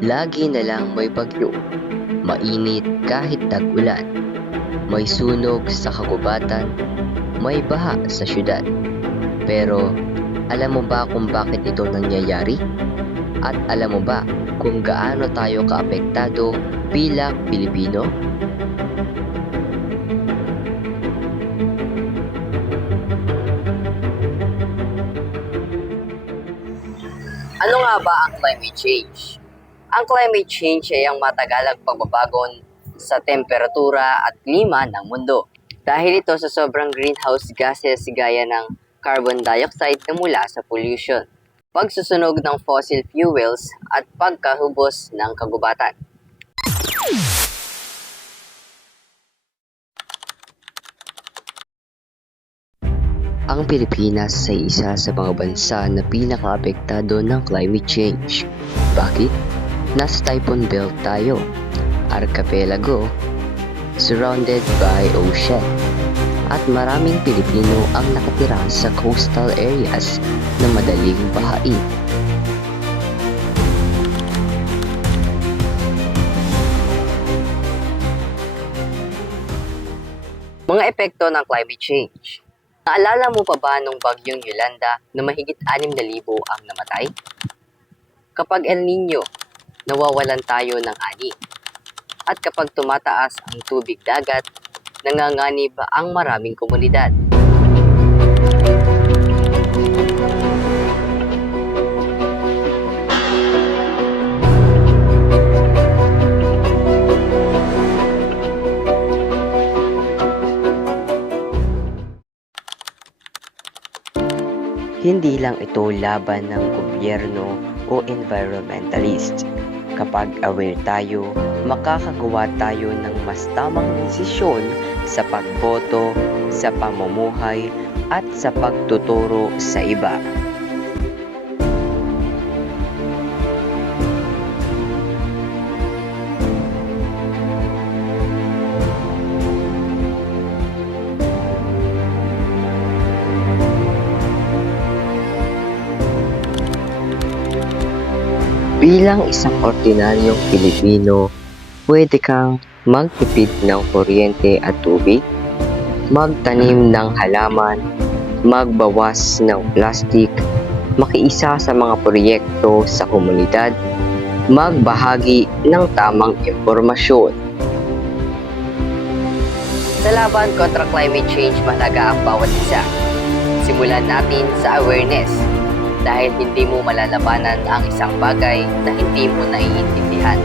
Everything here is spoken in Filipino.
Lagi na lang may bagyo, mainit kahit tag-ulan, may sunog sa kagubatan, may baha sa syudad. Pero alam mo ba kung bakit ito nangyayari? At alam mo ba kung gaano tayo kaapektado bilang Pilipino? Ano nga ba ang climate change? Ang climate change ay ang matagalang pagbabago sa temperatura at klima ng mundo. Dahil ito sa sobrang greenhouse gases gaya ng carbon dioxide na mula sa pollution, pagsusunog ng fossil fuels at pagkahubos ng kagubatan. Ang Pilipinas ay isa sa mga bansa na pinakaapektado ng climate change. Bakit? Nasa typhoon belt tayo, archipelago, surrounded by ocean, at maraming Pilipino ang nakatira sa coastal areas na madaling bahain. Mga epekto ng climate change. Naalala mo pa ba nung bagyong Yolanda na mahigit 6,000 ang namatay? Kapag El Nino, nawawalan tayo ng ani. At kapag tumataas ang tubig dagat, nanganganib ang maraming komunidad. Hindi lang ito laban ng gobyerno o environmentalist. Kapag aware tayo, makakagawa tayo ng mas tamang desisyon sa pagboto, sa pamumuhay, at sa pagtuturo sa iba. Bilang isang ordinaryong Pilipino, pwede kang magtipid ng kuryente at tubig, magtanim ng halaman, magbawas ng plastik, makiisa sa mga proyekto sa komunidad, magbahagi ng tamang impormasyon. Sa laban kontra climate change, mahalaga ang bawat isa. Simulan natin sa awareness. Dahil hindi mo malalabanan ang isang bagay na hindi mo naiintindihan.